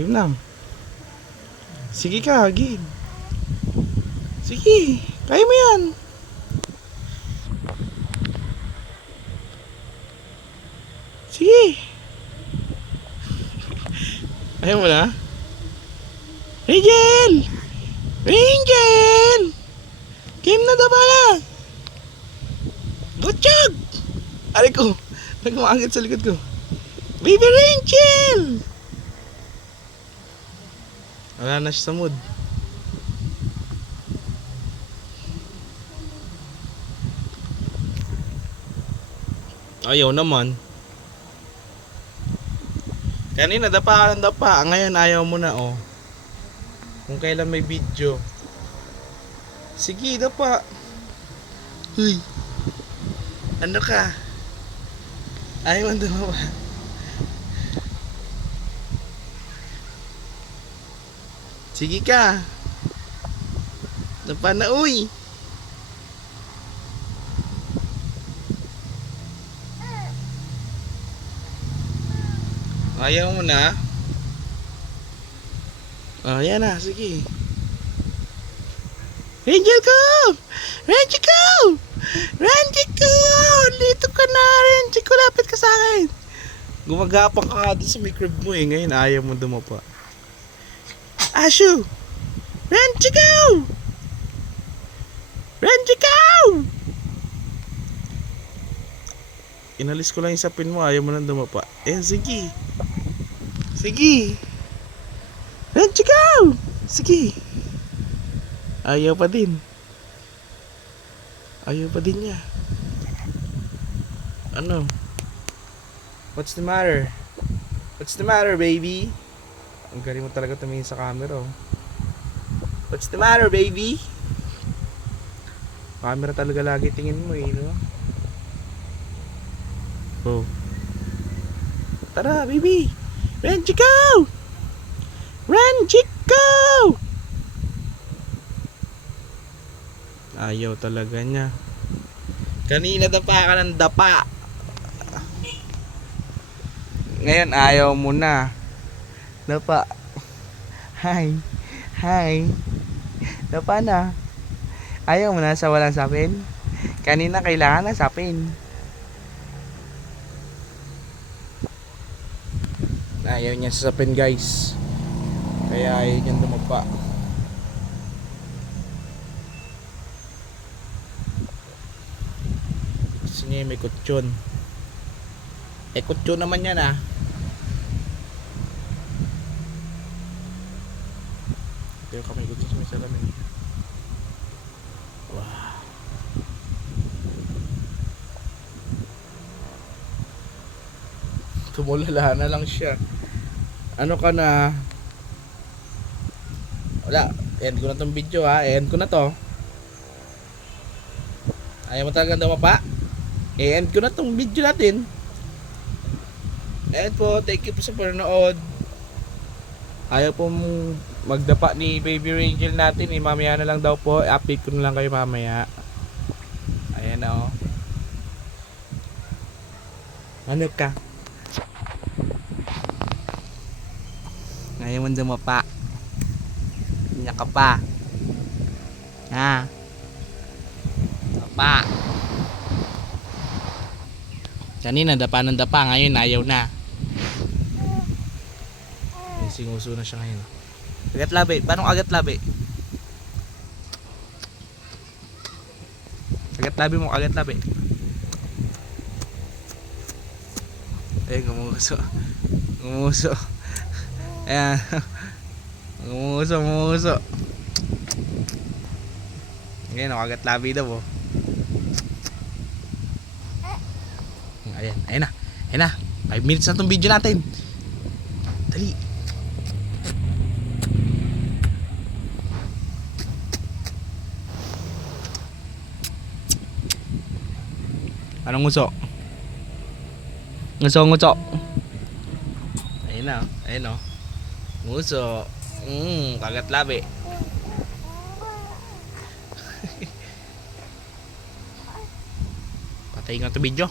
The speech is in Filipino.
Game lang. Sige ka, game. Sige, kaya mo yan. Sige. Ayaw mo na? Angel! Angel! Game na daw pala! Butchog! Aray ko, nagmamagit sa likod ko. Baby Angel! Wala na siya sa mood. Ayaw naman. Kanina dapa ka ng dapa. Ngayon ayaw mo na, oh. Kung kailan may video. Sige, dapa. Huy. Ano ka? Ayaw mo dumapa. Sige ka. Dapa na, uy. Ayaw mo na? Oh, yan na, sige. Angel ko! Renji ko! Renji ko! Dito ka na, Renji ko, lapit ka sa akin. Gumagapang ka doon sa may crib mo eh. Ngayon ayaw mo dumapa. Ashu! Renji ko! Renji ko! Inalis ko lang yung sapin mo, ayaw mo nang dumapa. Eh, sige. Sige. Renji ko! Sige. Ayaw pa din. Ayaw pa din niya. Ano? What's the matter? What's the matter, baby? Ang galing mo talaga tumingin sa camera, oh. What's the matter, baby? Camera talaga lagi tingin mo, eh, no? Oh. Tara, baby. Renji ko! Renji ko! Ayaw talaga niya. Kanina dapa ka ng dapa. Ngayon ayaw mo na. Dapa. Hi. Hi. Dapa na. Ayaw mo na sa walang sapin. Kanina kailangan na sapin. Ayaw niya sa sapin, guys. Kaya ayaw niya dumapa. Gusto niya may kutsyon. Eh, kutsyon naman yan, ah. Pero kamay kutsyon sa salamin. Wow. Tumulala na lang siya. Ano ka na? Wala. End ko na tong video, ha. End ko na to. Ayaw mo talaga daw pa? End ko na tong video natin. And po, thank you po sa panonood. Ayaw po magdapa ni Baby Angel natin. Mamaya na lang daw po. Update ko na lang kayo mamaya. Ayan na, oh. Ano ka? Ngayon mo dumapa. Inya ka pa. Ha? Dapa. Kanina dapa ng dapa. Ngayon ayaw na. Singuso na siya ngayon. Agat labi. Paano agat labi? Agat labi mo. Agat labi. Eh, gumuso. Gumuso. Ayan. Gumuso. Ngayon, agat labi daw, oh. Ayan na. 5 minutes na itong video natin. Dali. Anong nguso? Nguso. Ayan na. Ayan, oh. Nguso. Kagat labi. Patay nga ito video.